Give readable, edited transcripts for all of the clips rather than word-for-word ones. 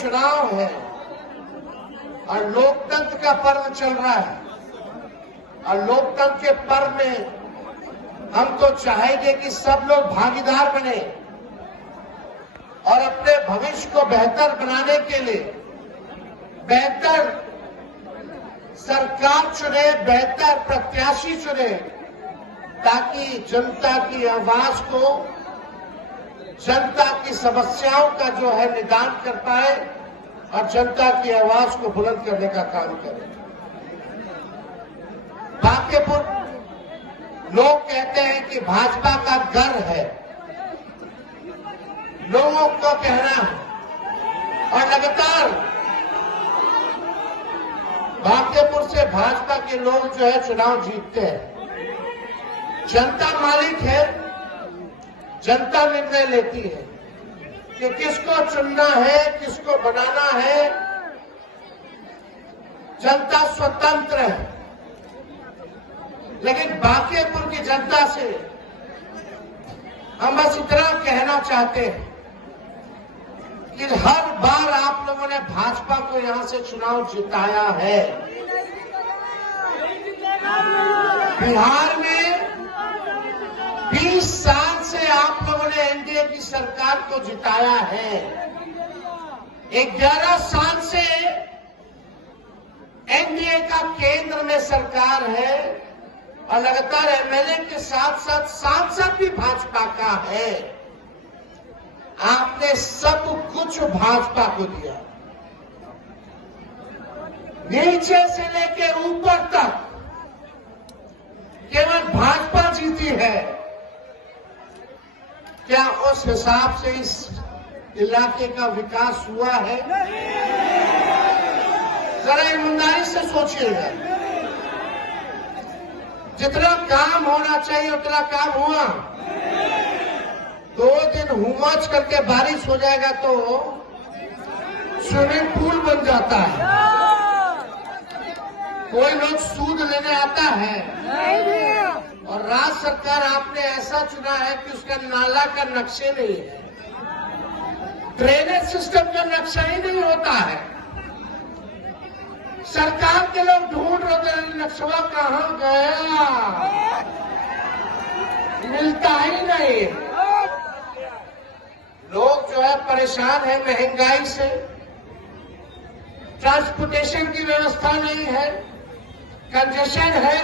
चुनाव है और लोकतंत्र का पर्व चल रहा है और लोकतंत्र के पर्व में हम तो चाहेंगे कि सब लोग भागीदार बने और अपने भविष्य को बेहतर बनाने के लिए बेहतर सरकार चुने, बेहतर प्रत्याशी चुने, ताकि जनता की आवाज को, जनता की समस्याओं का जो है निदान कर पाए और जनता की आवाज को बुलंद करने का काम करे। बांकेपुर लोग कहते हैं कि भाजपा का घर है, लोगों का कहना है और लगातार बांकेपुर से भाजपा के लोग जो है चुनाव जीतते हैं। जनता मालिक है, जनता निर्णय लेती है कि किसको चुनना है, किसको बनाना है। जनता स्वतंत्र है, लेकिन बांकेपुर की जनता से हम बस इतना कहना चाहते हैं कि हर बार आप लोगों ने भाजपा को यहां से चुनाव जिताया है। बिहार में 20 साल से आप लोगों ने एनडीए की सरकार को जिताया है। 11 साल से एनडीए का केंद्र में सरकार है और लगातार एमएलए के साथ साथ सांसद भी भाजपा का है। आपने सब कुछ भाजपा को दिया, नीचे से लेके ऊपर तक केवल भाजपा जीती है। क्या उस हिसाब से इस इलाके का विकास हुआ है? जरा ईमानदारी से सोचिएगा। जितना काम होना चाहिए उतना काम हुआ। 2 दिन हुमच करके बारिश हो जाएगा तो स्विमिंग पूल बन जाता है। कोई लोग सूद लेने आता है और राज्य सरकार आपने ऐसा चुना है कि उसका नाला का नक्शे नहीं है, ड्रेनेज सिस्टम का नक्शा ही नहीं होता है। सरकार के लोग ढूंढ रहे थे नक्शा कहां गया, मिलता ही नहीं। लोग जो है परेशान है महंगाई से, ट्रांसपोर्टेशन की व्यवस्था नहीं है, कंजेशन है,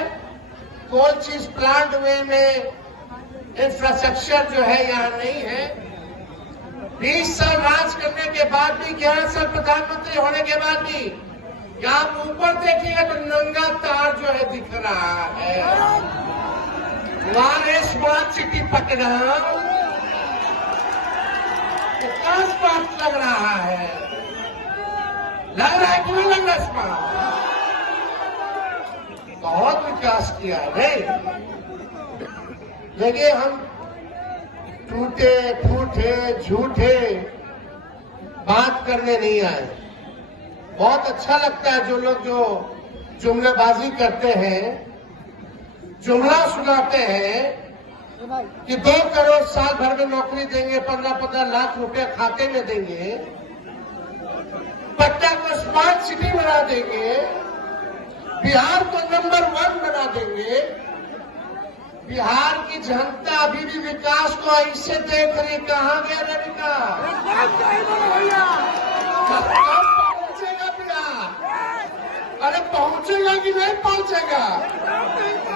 कोई चीज प्लांट वे में इंफ्रास्ट्रक्चर जो है यहाँ नहीं है। 20 साल राज करने के बाद भी, 11 साल प्रधानमंत्री होने के बाद भी, आप ऊपर देखिएगा तो नंगा तार जो है दिख रहा है। वहां स्मार्ट सिटी पटना कितना स्मार्ट लग रहा है, लग रहा है कि नहीं लग रहा स्मार्ट? बहुत विकास किया है नहीं, लेकिन हम टूटे फूटे झूठे बात करने नहीं आए। बहुत अच्छा लगता है जो लोग जो जुमलेबाजी करते हैं, जुमला सुनाते हैं कि 2 करोड़ साल भर में नौकरी देंगे, 15-15 लाख रुपया खाते में देंगे, पटना को स्मार्ट सिटी बना देंगे, बिहार को नंबर 1 बना देंगे। बिहार की जनता अभी भी विकास को ऐसे देख रही, कहां गया रे विकास? पहुंचेगा बिहार? अरे पहुंचेगा कि नहीं पहुंचेगा?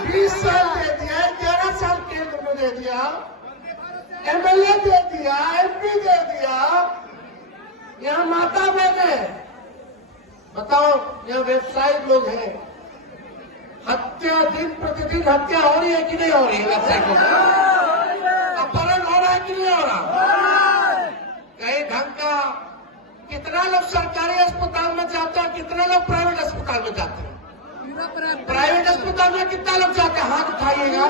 20 साल दे दिया, 11 साल केंद्र में दे दिया, एमएलए दे दिया, एमपी दे दिया, यहाँ माता बहने बताओ, यहाँ व्यवसायी लोग हैं, हत्या दिन प्रतिदिन हत्या हो रही है कि नहीं हो रही है? व्यवसाय को अपहरण हो रहा है कि नहीं हो रहा? कई ढंग का कितना लोग सरकारी अस्पताल में जाते हैं, कितना लोग प्राइवेट अस्पताल में जाते हैं? प्राइवेट अस्पताल में कितना लोग जाते हैं? हाथ उठाइएगा।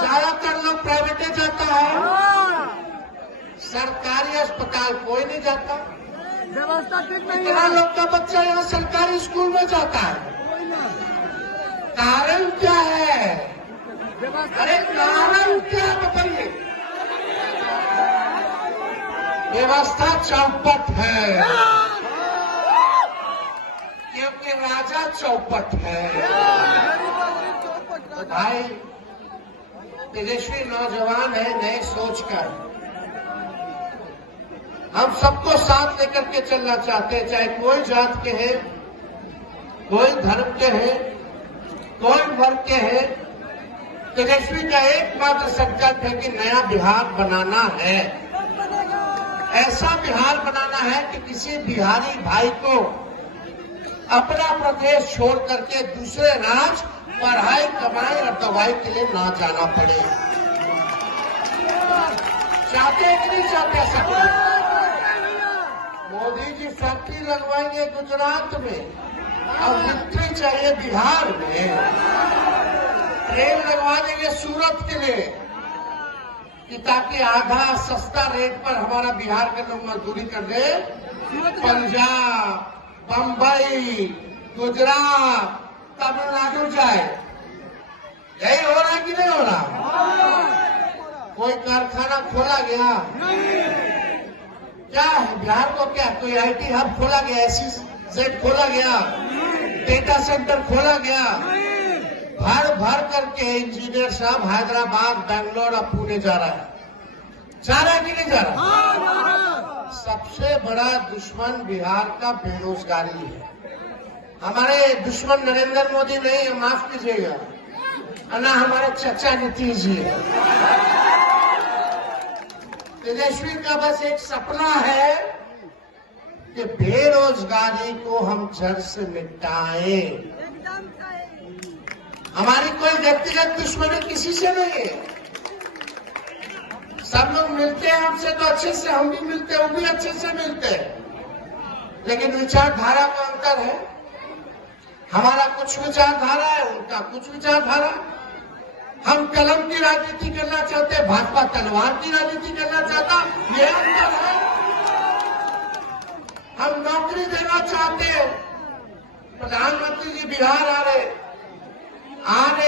ज्यादातर लोग प्राइवेट जाता है, सरकारी अस्पताल कोई नहीं जाता। व्यवस्था ठीक नहीं कितना है। लोग का बच्चा यहाँ सरकारी स्कूल में जाता है? कारण क्या है? व्यवस्था अरे कारण क्या है बताइए? व्यवस्था चौपट है, क्योंकि राजा चौपट है। तो भाई तेजस्वी नौजवान है, नए सोच का, हम सबको साथ लेकर के चलना चाहते हैं, चाहे कोई जात के हैं, कोई धर्म के हैं, कोई वर्ग के हैं। तेजस्वी का एकमात्र संकल्प है कि नया बिहार बनाना है, ऐसा बिहार बनाना है कि किसी बिहारी भाई को अपना प्रदेश छोड़ करके दूसरे राज्य पढ़ाई, कमाई और दवाई के लिए ना जाना पड़े। चाहते हैं कि नहीं चाहते सब? मोदी जी फैक्ट्री लगवाएंगे गुजरात में और फैक्ट्री चाहिए बिहार में, ट्रेन लगवा देंगे सूरत के लिए कि ताकि आधा सस्ता रेट पर हमारा बिहार के लोग मजदूरी कर दे। पंजाब, बंबई, गुजरात, तमिलनाडु जाए। यही हो रहा है कि नहीं हो रहा? कोई कारखाना खोला गया? क्या है बिहार को? क्या कोई आईटी हब खोला गया? SEZ खोला गया? डेटा सेंटर खोला गया? भर भर करके इंजीनियर साहब हैदराबाद, बेंगलोर और पुणे जा रहा है कि नहीं जा रहा? सबसे बड़ा दुश्मन बिहार का बेरोजगारी है। हमारे दुश्मन नरेंद्र मोदी नहीं, माफ कीजिएगा, ना हमारे चचा नीतीश जी है। तेजस्वी का बस एक सपना है कि बेरोजगारी को हम जड़ से निपटाएं। हमारी कोई व्यक्तिगत दुश्मनी किसी से नहीं है। सब लोग मिलते हैं हमसे तो अच्छे से, हम भी मिलते हैं, वो भी अच्छे से मिलते हैं, लेकिन विचारधारा का अंतर है। हमारा कुछ विचारधारा है, उनका कुछ विचारधारा। हम कलम की राजनीति करना चाहते हैं, भाजपा तलवार की राजनीति करना चाहता, ये अंतर है। हम नौकरी देना चाहते हैं, प्रधानमंत्री जी बिहार आ रहे,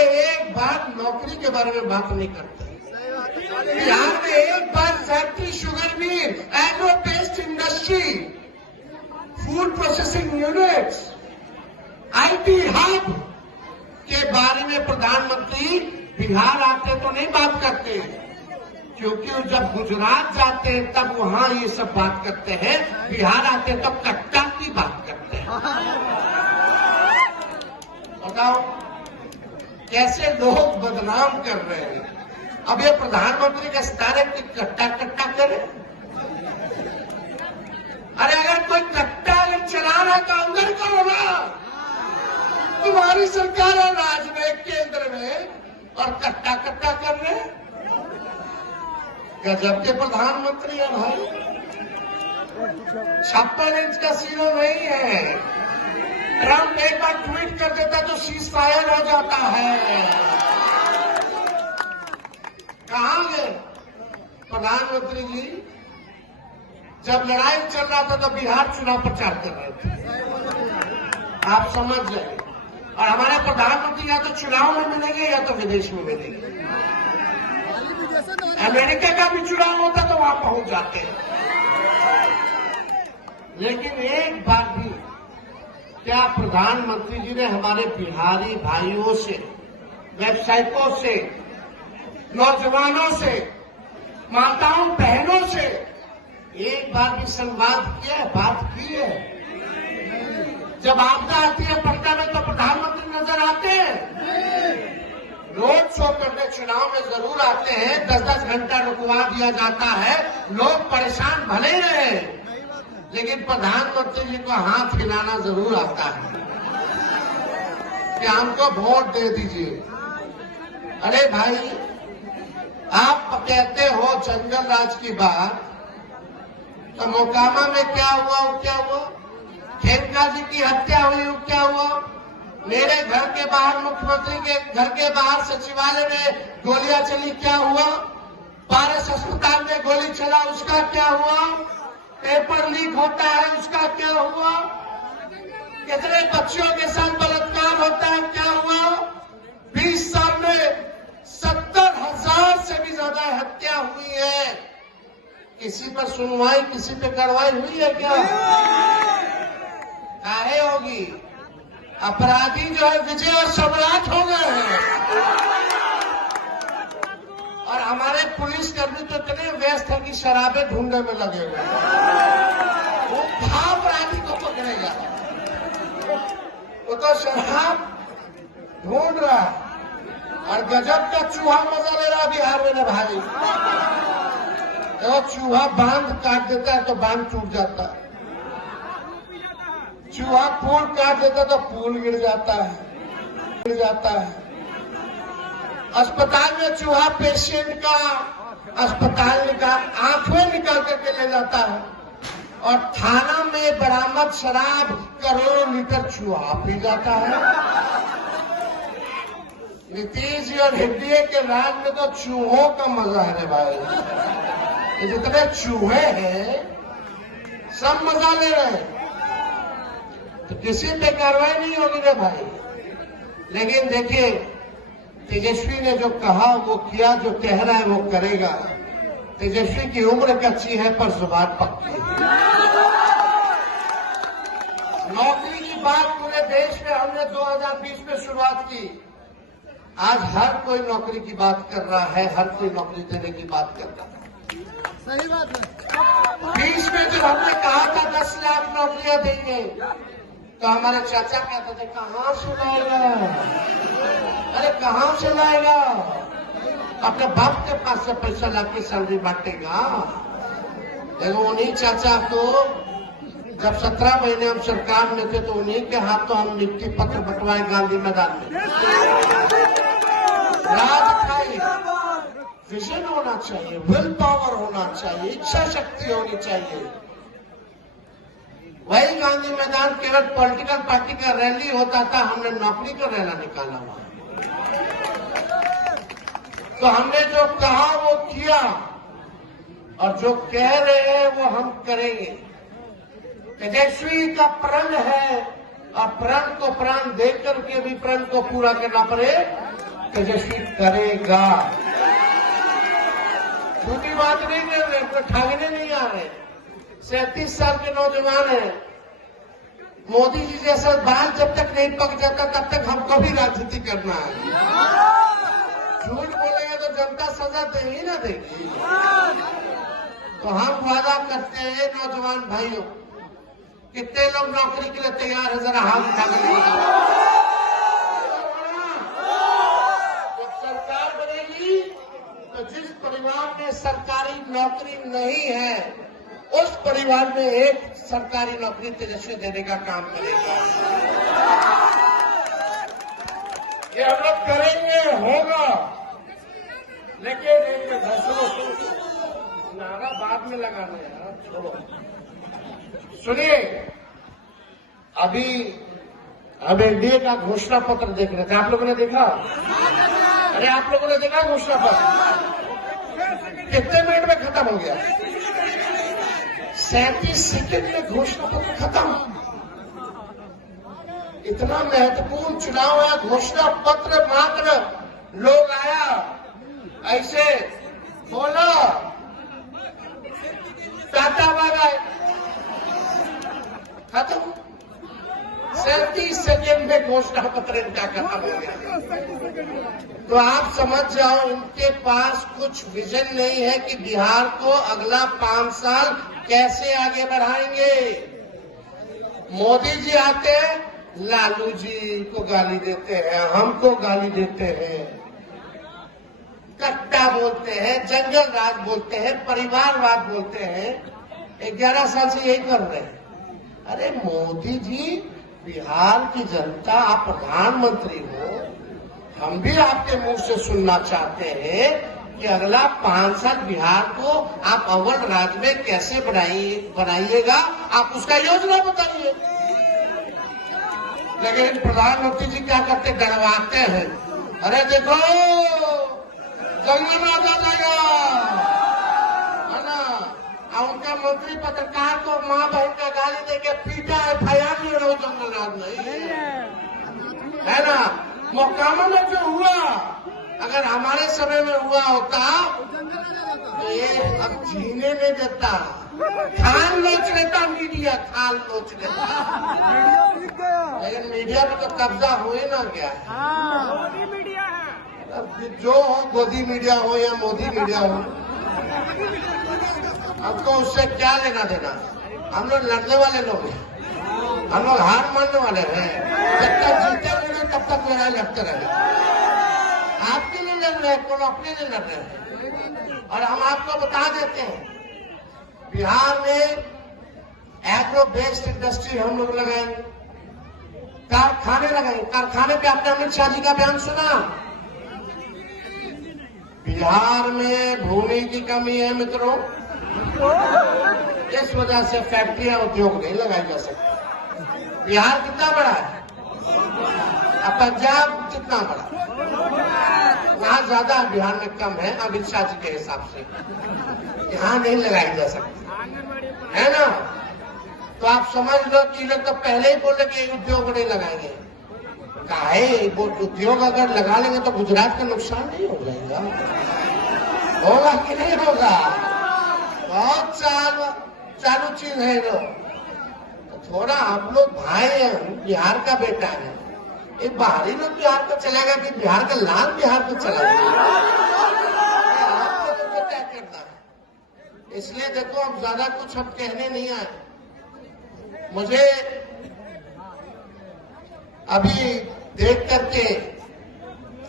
एक बार नौकरी के बारे में बात नहीं करते। बिहार में एक बार factory, sugar mill, agro based industry, food processing units, IT hub के बारे में प्रधानमंत्री बिहार आते तो नहीं बात करते, क्योंकि जब गुजरात जाते हैं तब वहां ये सब बात करते हैं, बिहार आते तब कट्टा की बात करते हैं। बताओ कैसे लोग बदनाम कर रहे हैं। अब ये प्रधानमंत्री का स्तर है कि कट्टा कट्टा करे। अरे अगर कोई कट्टा अगर चला रहा है तो अंदर करो ना। तुम्हारी सरकार है राज्य में, केंद्र में, और कट्टा कट्टा कर रहे हैं। गजब के प्रधानमंत्री है भाई। 56 इंच का सीरो नहीं है। ट्रंप एक बार ट्वीट कर देता तो सीज फायर हो जाता है। कहां गए प्रधानमंत्री जी? जब लड़ाई चल रहा था तो बिहार चुनाव प्रचार कर रहे थे, आप समझ जाए। और हमारे प्रधानमंत्री या तो चुनाव में मिलेंगे या तो विदेश में मिलेंगे। अमेरिका का भी चुनाव होता तो वहां पहुंच जाते हैं। लेकिन एक बार भी क्या प्रधानमंत्री जी ने हमारे बिहारी भाइयों से, व्यवसायिकों से, नौजवानों से, माताओं बहनों से एक बार भी संवाद किया है, बात की है? जब आपदा आती है पटना में तो प्रधानमंत्री नजर आते हैं? रोड शो करने चुनाव में जरूर आते हैं, 10-10 घंटा रुकवा दिया जाता है, लोग परेशान भले ही रहे, लेकिन प्रधानमंत्री जी को हाथ हिलाना जरूर आता है कि हमको वोट दे दीजिए। अरे भाई, आप कहते हो जंगल राज की बात, तो मोकामा में क्या हुआ? वो क्या हुआ? खेमका जी की हत्या हुई, वो क्या हुआ? मेरे घर के बाहर, मुख्यमंत्री के घर के बाहर सचिवालय में गोलियां चली, क्या हुआ? पारस अस्पताल में गोली चला, उसका क्या हुआ? पेपर लीक होता है, उसका क्या हुआ? कितने बच्चों के साथ बलात्कार होता है, क्या हुआ? 20 साल में 70,000 से भी ज्यादा हत्या हुई है। किसी पर सुनवाई, किसी पे कार्रवाई हुई है क्या? काहे होगी? अपराधी जो है विजय और सम्राट हो गए हैं, और हमारे पुलिसकर्मी तो इतने व्यस्त है कि शराबें ढूंढने में लगे हुए हैं। वो कहाँ अपराधी को पकड़ेगा? वो तो शराब ढूंढ रहा है, और गजब का चूहा मजा ले रहा बिहार में ना भाई। तो चूहा बांध काट देता है तो बांध टूट जाता है, चूहा पुल काट देता तो पुल गिर जाता है। अस्पताल में चूहा पेशेंट का अस्पताल आंख में निकाल करके ले जाता है, और थाना में बरामद शराब करोड़ों लीटर चूहा पी जाता है। नीतीश जी और एनडीए के राज में तो चूहों का मजा है रे भाई। ये जितने चूहे हैं सब मजा ले रहे हैं, तो किसी पे कार्रवाई नहीं होगी रे भाई। लेकिन देखिए, तेजस्वी ने जो कहा वो किया, जो कह रहा है वो करेगा। तेजस्वी की उम्र कच्ची है पर जुबान पक्की है। नौकरी की बात पूरे देश में हमने 2020 में शुरुआत की। आज हर कोई नौकरी की बात कर रहा है, हर कोई नौकरी देने की बात कर रहा है। सही बात है। 20 में जब हमने कहा था 10 लाख नौकरियां देंगे, तो हमारे चाचा कहते थे कहाँ से लाएगा? अरे कहाँ से लाएगा? अपने बाप के पास से पैसा लाके सैलरी बांटेगा। देखो उन्हीं चाचा को जब 17 महीने हम सरकार में थे तो उन्हीं के हाथ तो हम नियुक्ति पत्र बंटवाए गांधी मैदान में। राज खाई, विजन होना चाहिए, विल पावर होना चाहिए, इच्छा शक्ति होनी चाहिए। वही गांधी मैदान केवल पॉलिटिकल पार्टी का रैली होता था, हमने नौकरी का रैला निकाला हुआ। तो हमने जो कहा वो किया, और जो कह रहे हैं वो हम करेंगे। तेजस्वी का प्रण है, और प्रण को प्राण देकर के भी प्रण को पूरा करना पड़े, तेजस्वी करेगा। झूठी बात नहीं कर रहे, तो ठागने नहीं आ रहे। 37 साल के नौजवान हैं। मोदी जी जैसा बाल जब तक नहीं पक जाता तब तक हमको भी राजनीति करना है। झूठ बोलेगा तो जनता सजा दे ही ना देगी। तो हम वादा करते हैं नौजवान भाइयों, कितने लोग नौकरी के लिए तैयार है? जरा हाथ उठा कर जब सरकार बनेगी तो जिस परिवार में सरकारी नौकरी नहीं है उस परिवार में एक सरकारी नौकरी तेजस्वी देने का काम करेगा। ये हम लोग करेंगे, होगा। लेकिन नारा बाद में लगाना है, छोड़ो। सुनिए, अभी अब एनडीए का घोषणा पत्र देख रहे थे, आप लोगों ने देखा? अरे आप लोगों ने देखा घोषणा पत्र? कितने मिनट में खत्म हो गया? 37 सेकंड में घोषणा पत्र खत्म। इतना महत्वपूर्ण चुनाव है, घोषणा पत्र मात्र लोग आया ऐसे बोला, टाटा बाय बाय, खत्म। 37 सेकंड में घोषणा पत्र इनका खत्म हो गया। तो आप समझ जाओ, इनके पास कुछ विजन नहीं है कि बिहार को अगला 5 साल कैसे आगे बढ़ाएंगे। मोदी जी आते हैं, लालू जी को गाली देते हैं, हमको गाली देते हैं, कट्टा बोलते हैं, जंगल राज बोलते हैं, परिवारवाद बोलते हैं। 11 साल से यही कर रहे हैं। अरे मोदी जी, बिहार की जनता, आप प्रधानमंत्री हो, हम भी आपके मुंह से सुनना चाहते हैं कि अगला 5 साल बिहार को आप अव्वल राज्य में कैसे बनाइएगा, आप उसका योजना बताइए। लेकिन प्रधानमंत्री जी क्या करते? डरवाते हैं। अरे देखो जंगल राज आ जाएगा, है ना? और उनका मंत्री पत्रकार को मां बहन का गाली देके पीटा, FIR नहीं रहो, जंगल राज नहीं है ना? मोकामा में जो हुआ, अगर हमारे समय में हुआ होता तो ये अब जीने नहीं देता, खाल नोच लेता मीडिया, खाल नोच लेता। लेकिन मीडिया में तो कब्जा हो ही ना गया। मोदी मीडिया है। अब जो हो, गोदी मीडिया हो या मोदी मीडिया हो, हमको उससे क्या लेना देना। हम लोग लड़ने वाले लोग हैं, हम लोग हार मानने वाले हैं। जब तक जीतेंगे नहीं तब तक लड़ाई लड़ते रहेंगे। आपके लिए लड़ रहे हैं, कौन अपने लिए लड़ रहे हैं। और हम आपको बता देते हैं, बिहार में एग्रो बेस्ड इंडस्ट्री हम लोग लगाएंगे, कारखाने लगाएंगे। कारखाने पे आपने अमित शाह जी का बयान सुना। बिहार में भूमि की कमी है मित्रों, इस वजह से फैक्ट्रियां, उद्योग नहीं लगाई जा सकती। बिहार कितना बड़ा है और पंजाब कितना बड़ा, यहाँ ज्यादा है, बिहार में कम है अमित शाह जी के हिसाब से। यहाँ नहीं लगाई जा सकती है ना। तो आप समझ लो कि लोग तो पहले ही बोले कि उद्योग नहीं लगाएंगे। काहे वो उद्योग अगर लगा लेंगे तो गुजरात का नुकसान नहीं हो जाएगा? होगा कि नहीं होगा? बहुत चालू चीज है लोग। तो थोड़ा हम लोग भाई हैं, बिहार का बेटा है, एक बाहरी लोग बिहार को चलेगा कि बिहार का लाल बिहार को चलेगा? आप लोगों को क्या करना है? इसलिए देखो, अब ज्यादा कुछ हम कहने नहीं आए। मुझे अभी देख करके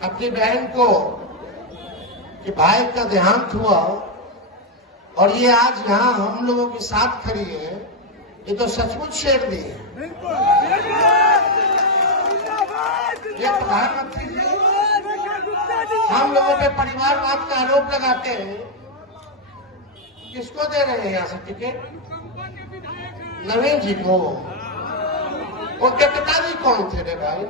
अपनी बहन को कि भाई का देहांत हुआ और ये आज यहाँ हम लोगों के साथ खड़ी है, ये तो सचमुच शेरनी है। ये प्रधानमंत्री जी हम लोगों पे परिवारवाद का आरोप लगाते हैं। किसको दे रहे हैं यहाँ से टिकट? नवीन जी को। वो के पिताजी कौन थे रे भाई?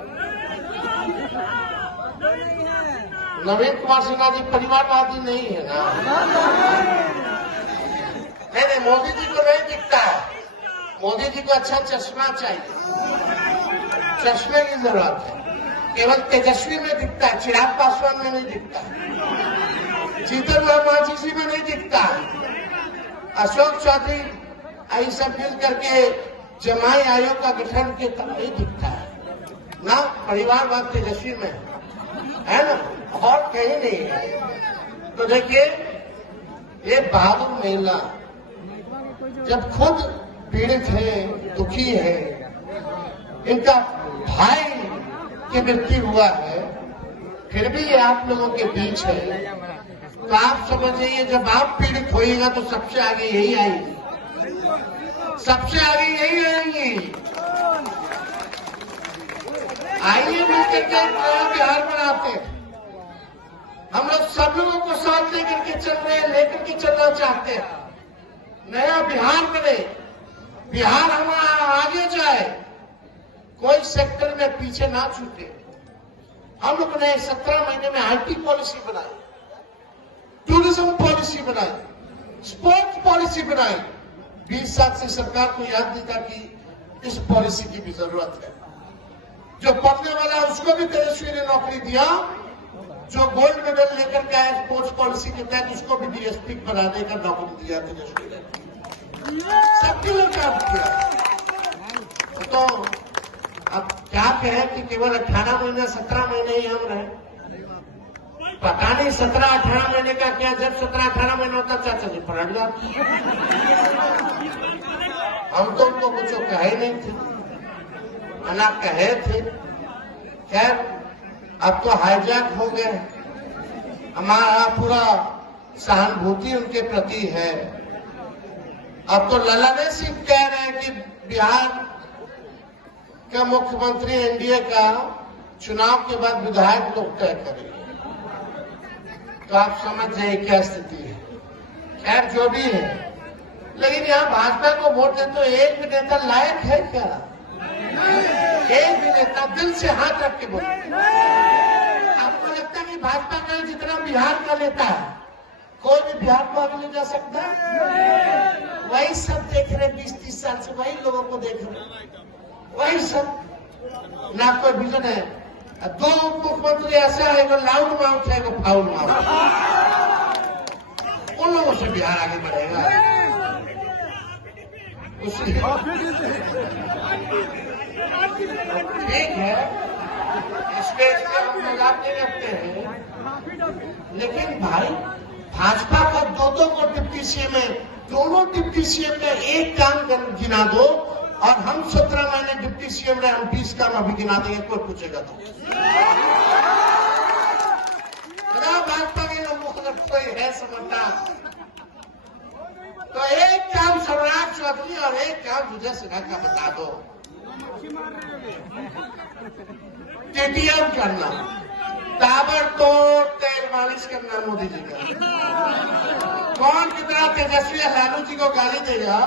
नवीन कुमार सिन्हा जी परिवारवादी नहीं है ना? नहीं, मोदी जी को नहीं दिखता है। मोदी जी को अच्छा चश्मा चाहिए, चश्मे की जरूरत है। केवल तेजस्वी में दिखता है, चिराग पासवान में नहीं दिखता है, जीतन राम मांझी जी में नहीं दिखता है, अशोक चौधरी आई सब मिल करके जमाई आयोग का गठन के तब नहीं दिखता है ना। परिवारवाद तेजस्वी में है ना, और कहीं नहीं है। तो देखिए, ये बहादुर महिला जब खुद पीड़ित है, दुखी है, इनका भाई की मृत्यु हुआ है, फिर भी ये आप लोगों के बीच है, तो आप समझिए जब आप पीड़ित होइएगा तो सबसे आगे यही आएगी, सबसे आगे यही आएंगी। आइए मिलकर के नया बिहार बनाते हैं। हम लोग सब लोगों को साथ लेकर के चल रहे हैं, लेकर के चलना चाहते हैं। नया बिहार बने, बिहार हमारा आगे जाए, कोई सेक्टर में पीछे ना छूटे। हम लोग ने 17 महीने में आईटी पॉलिसी बनाई, टूरिज्म पॉलिसी बनाई, स्पोर्ट्स पॉलिसी बनाई। 20 साल से सरकार को याद नहीं था कि इस पॉलिसी की भी जरूरत है। जो पढ़ने वाला है उसको भी तेजस्वी ने नौकरी दिया, जो गोल्ड मेडल लेकर के आया स्पोर्ट्स पॉलिसी के तहत उसको भी डीएसपी बनाने का नौकरी दिया तेजस्वी ने। सबके लिए काम किया। तो अब क्या कहें कि केवल 18 महीने 17 महीने ही हम रहे, पता नहीं 17-18 महीने का क्या। जब 17-18 महीने होता चाचा जी पलट जाते। हम तो उनको कुछ कहे नहीं थे, ना कहे थे। खैर अब तो हाईजैक हो गए, हमारा पूरा सहानुभूति उनके प्रति है। अब तो ललने सिंह कह रहे हैं कि बिहार का मुख्यमंत्री एनडीए का चुनाव के बाद विधायक लोग तय करेंगे। तो आप समझ जाइए क्या स्थिति है। खैर जो भी है, लेकिन यहाँ भाजपा को वोट दे तो एक भी नेता लायक है क्या? एक भी नेता दिल से हाथ रख के बोले। आपको लगता है कि भाजपा का जितना बिहार का नेता है, कोई भी बिहार को आगे ले जा सकता है? वही सब देख रहे 20-30 साल से, वही लोगों को देख रहे, वही सब। ना कोई विजन है। 2 मुख्यमंत्री ऐसा है, एगो लाउड माउथ है, एगो फाउल माउथ। उन लोगों से बिहार आगे बढ़ेगा। ठीक है, स्टेज पे हम मजाक नहीं रखते हैं, लेकिन भाई भाजपा का दो को डिप्टी सीएम है, दोनों डिप्टी सीएम ने एक काम गिना दो और हम 17 महीने डिप्टी सीएम रहे, हम 20 काम अभी गिना देंगे, कोई पूछेगा तो। भाजपा के लोगों अगर कोई है समझदार तो एक काम सम्राट चौधरी और एक काम विजय सिन्हा का बता दो। टीटीएम करना, ताबड़तोड़ तेल मालिश करना मोदी जी का। कौन कितना तेजस्वी लालू जी को गाली देगा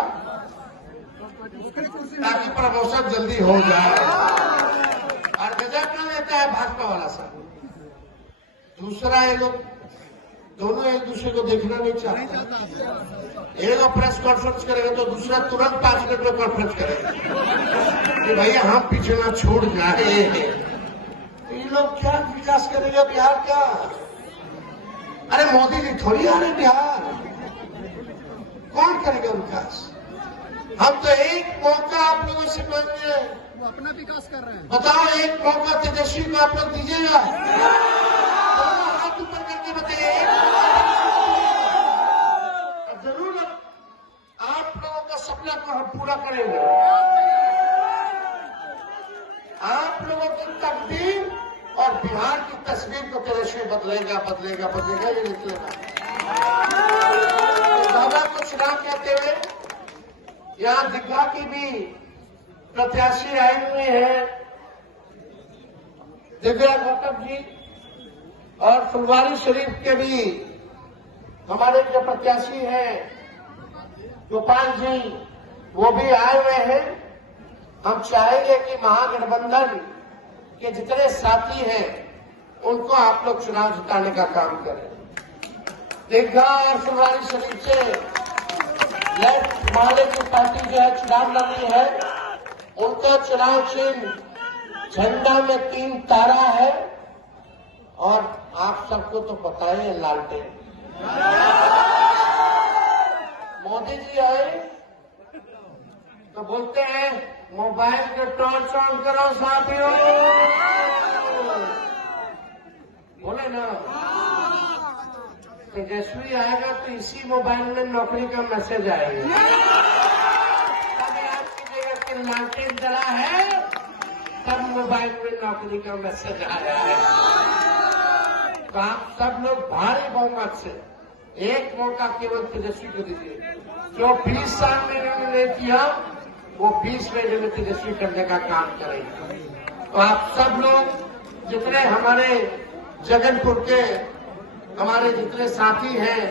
ताकि प्रमोशन जल्दी हो जाए, और गजब ना लेता है भाजपा वाला सब। दूसरा, ये लोग दोनों एक दूसरे को देखना नहीं चाहता। एक प्रेस कॉन्फ्रेंस करेगा तो दूसरा तुरंत 5 मिनट में कॉन्फ्रेंस करेगा कि भैया हम पीछे ना छूट जाए। ये लोग क्या विकास करेगा बिहार का? अरे मोदी जी थोड़ी आ रहे बिहार, कौन करेगा विकास? हम तो एक मौका आप लोगों से मांगे, वो अपना विकास कर रहे हैं। बताओ, एक मौका तेजस्वी को आप लोग दीजिएगा? हाथ ऊपर करके बताइए। जरूर आप लोगों का सपना को हम पूरा करेंगे। आप लोगों की तकदीर और बिहार की तस्वीर को तेजस्वी बदलेगा, बदलेगा, बदलेगा, ये निकलेगा। दादा को चुनाव कहते हुए यहाँ दिग्गा की भी प्रत्याशी आए हुए हैं, दिव्या गौतम जी, और फुलवारी शरीफ के भी हमारे जो प्रत्याशी हैं गोपाल जी, वो भी आए हुए हैं। हम चाहेंगे कि महागठबंधन के जितने साथी हैं उनको आप लोग चुनाव जिताने का काम करें। दिग्गा और फुलवारी शरीफ से लेफ्ट माले की पार्टी जो है चुनाव लड़ रही है, उनका चुनाव चिन्ह झंडा में 3 तारा है, और आप सबको तो पता है लालटेन। मोदी जी आए तो बोलते हैं मोबाइल के टॉर्च ऑन करो साथियों, बोले ना। तेजस्वी आएगा तो इसी मोबाइल में नौकरी का मैसेज आएगा। तब आपकी जगह के लालटेन जला है, तब मोबाइल में नौकरी का मैसेज आया है। तो आप सब लोग भारी बहुमत से एक मौका केवल तेजस्वी को दीजिए। जो 20 साल में इन्होंने किया वो 20 महीने में तेजस्वी करने का काम करेंगे। तो आप सब लोग जितने हमारे जगनपुर के हमारे जितने साथी हैं,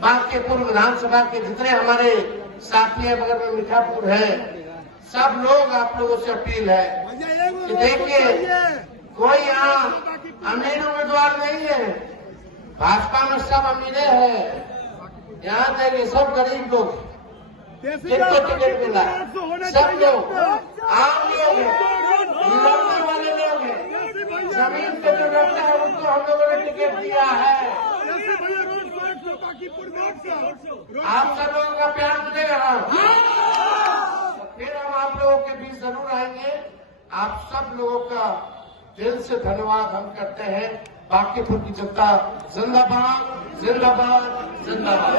बांकेपुर विधानसभा के जितने हमारे साथी हैं, बगल में मीठापुर है, सब लोग आप लोगों से अपील है कि देखिए कोई यहाँ अमीर उम्मीदवार नहीं है, भाजपा में सब अमीरे हैं। यहाँ तक ये सब गरीब लोग जिनको टिकट मिला, सब लोग आम लोग हैं, लड़ने वाले लोग हैं, जमीन पे जो लड़ता है उनको हम लोगों ने टिकट दिया है। आप सब लोगों का प्यार मिलेगा ना, फिर हम आप लोगों के बीच जरूर आएंगे। आप सब लोगों का दिल से धन्यवाद हम करते हैं। बांकेपुर की जनता जिंदाबाद, जिंदाबाद, जिंदाबाद।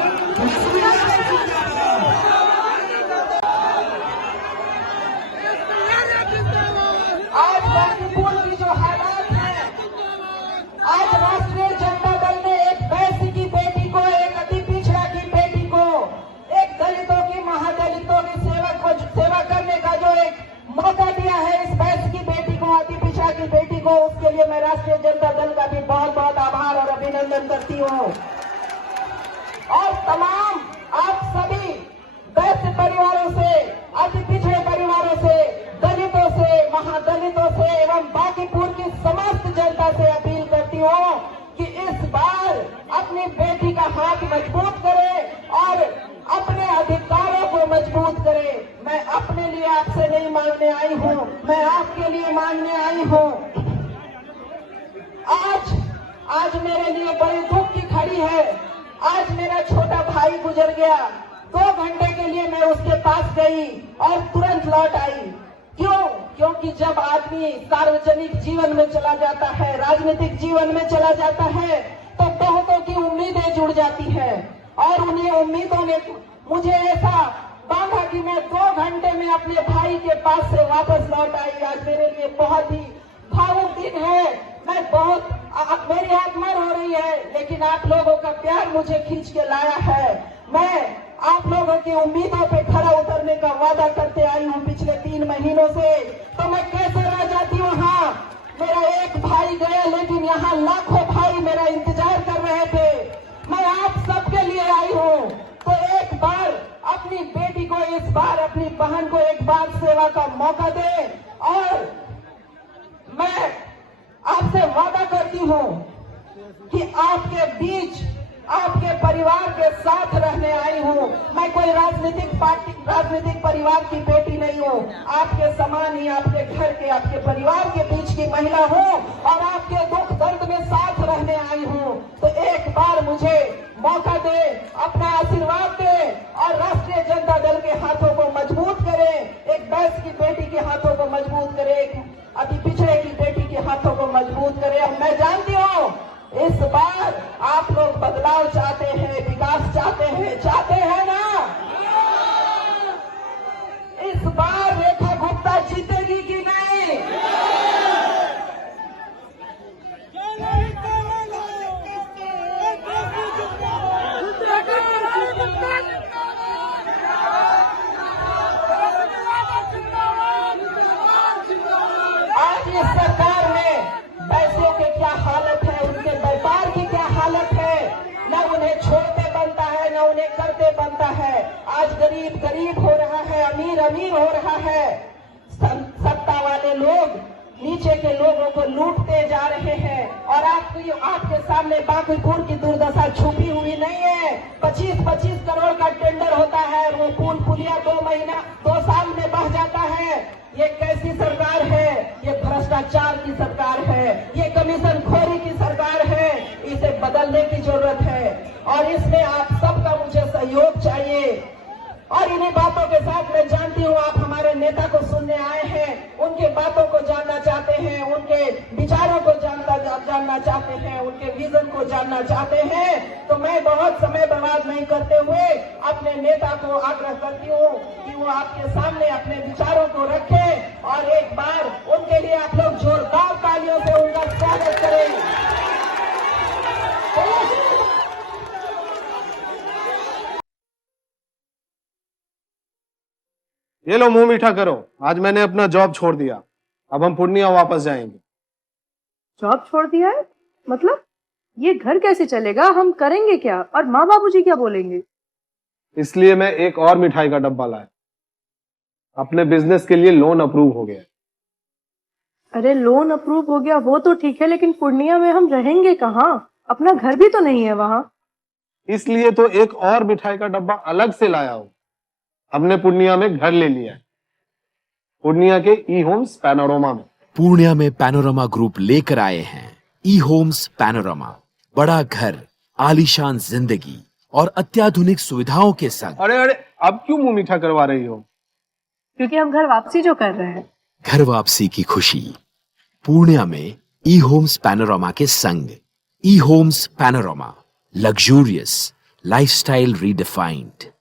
आज बांकेपुर की जो हालात है, आज राष्ट्रीय जनता दल ने एक वैश्य की बेटी को, एक अति पिछड़ा की बेटी को, एक दलितों की, महादलितों की सेवा करने का जो एक मौका दिया है इस वैश्य की बेटी को, अति पिछड़ा की बेटी को, उसके लिए मैं राष्ट्रीय जनता दल का भी बहुत बहुत आभार और अभिनंदन करती हूँ। और तमाम आप सभी वैश्य परिवारों से, अति पिछड़े परिवारों से, दलितों से, महादलितों से एवं बांकेपुर की समस्त जनता से अपील करती हूँ कि इस बार अपनी बेटी का हाथ मजबूत करें और अपने अधिकारों को मजबूत करें। मैं अपने लिए आपसे नहीं मांगने आई हूँ, मैं आपके लिए मांगने आई हूँ। आज मेरे लिए बड़ी दुख की घड़ी है आज मेरा छोटा भाई गुजर गया, 2 घंटे के लिए मैं उसके पास गई और तुरंत लौट आई। क्यों? क्योंकि जब आदमी सार्वजनिक जीवन में चला जाता है, राजनीतिक जीवन में चला जाता है, तो बहुतों की उम्मीदें जुड़ जाती है और उन्हीं उम्मीदों ने मुझे ऐसा बांधा कि मैं 2 घंटे में अपने भाई के पास से वापस लौट आई। आज मेरे लिए बहुत ही भावुक दिन है। मैं मेरी आंख मर हो रही है, लेकिन आप लोगों का प्यार मुझे खींच के लाया है। मैं आप लोगों की उम्मीदों पे खरा उतरने का वादा करते आई हूँ पिछले 3 महीनों से। तो मैं कैसे रह जाती हूँ? हाँ, मेरा एक भाई गया, लेकिन यहाँ लाखों भाई मेरा इंतजार कर रहे थे। मैं आप सबके लिए आई हूँ। तो एक बार अपनी बेटी को, इस बार अपनी बहन को एक बार सेवा का मौका दे और मैं आपसे वादा करती हूँ कि आपके बीच, आपके परिवार के साथ रहने आई हूँ। मैं कोई राजनीतिक परिवार की बेटी नहीं हूँ। आपके समान ही आपके घर के, आपके परिवार के बीच की महिला हूँ और आपके दुख दर्द में साथ रहने आई हूँ। तो एक बार मुझे मौका दे, अपना आशीर्वाद दे और राष्ट्रीय जनता दल के हाथों को मजबूत करे, एक बैस की बेटी के हाथों को मजबूत करे, एक अति पिछड़े की बेटी के हाथों को मजबूत करे। और मैं जानती हूँ इस बार आप लोग बदलाव चाहते हैं, विकास चाहते हैं ना? इस बार रेखा गुप्ता जीतेगी कि नहीं? आज इस सरकार में पैसों के क्या हालत है, उनके व्यापार की क्या हालत है, न उन्हें छोड़ते बनता है, न उन्हें करते बनता है। आज गरीब गरीब हो रहा है, अमीर अमीर हो रहा है। सत्ता वाले लोग नीचे के लोगों को लूटते जा रहे हैं और आपके सामने बांकीपुर की दुर्दशा छुपी हुई नहीं है। 25-25 करोड़ का टेंडर होता है, वो पुल पुलिया 2 साल में बह जाता है। ये कैसी सरकार है? ये भ्रष्टाचार की सरकार है, ये कमीशन खोरी की सरकार है। इसे बदलने की जरूरत है और इसमें आप सबका मुझे सहयोग चाहिए। और इन्हीं बातों के साथ मैं जानती हूँ आप हमारे नेता को सुनने आए हैं, उनके बातों को जानना चाहते हैं, उनके विचारों को जानना चाहते हैं, उनके विजन को जानना चाहते हैं। तो मैं बहुत समय बर्बाद नहीं करते हुए अपने नेता को आग्रह करती हूँ कि वो आपके सामने अपने विचारों को रखें और एक बार उनके लिए आप लोग जोरदार तालियों से उनका स्वागत करें। ये लो मुंह मीठा करो, आज मैंने अपना जॉब छोड़ दिया, अब हम पूर्णिया वापस जाएंगे। जॉब छोड़ दिया है? मतलब ये घर कैसे चलेगा? हम करेंगे क्या? और माँ बाबूजी क्या बोलेंगे? इसलिए मैं एक और मिठाई का डब्बा लाया। अपने बिजनेस के लिए लोन अप्रूव हो गया। अरे लोन अप्रूव हो गया वो तो ठीक है, लेकिन पूर्णिया में हम रहेंगे कहाँ? अपना घर भी तो नहीं है वहाँ। इसलिए तो एक और मिठाई का डब्बा अलग से लाया हूँ। हमने पूर्णिया में घर ले लिया है, पूर्णिया के ई होम्स पैनोरमा में। पूर्णिया में पैनोरमा ग्रुप लेकर आए हैं ई होम्स पैनोरमा। बड़ा घर, आलीशान जिंदगी और अत्याधुनिक सुविधाओं के संग। अरे अब क्यों मुंह मीठा करवा रही हो? क्योंकि हम घर वापसी जो कर रहे हैं। घर वापसी की खुशी पूर्णिया में ई होम्स पैनोरमा के संग। E homes panorama, luxurious lifestyle redefined.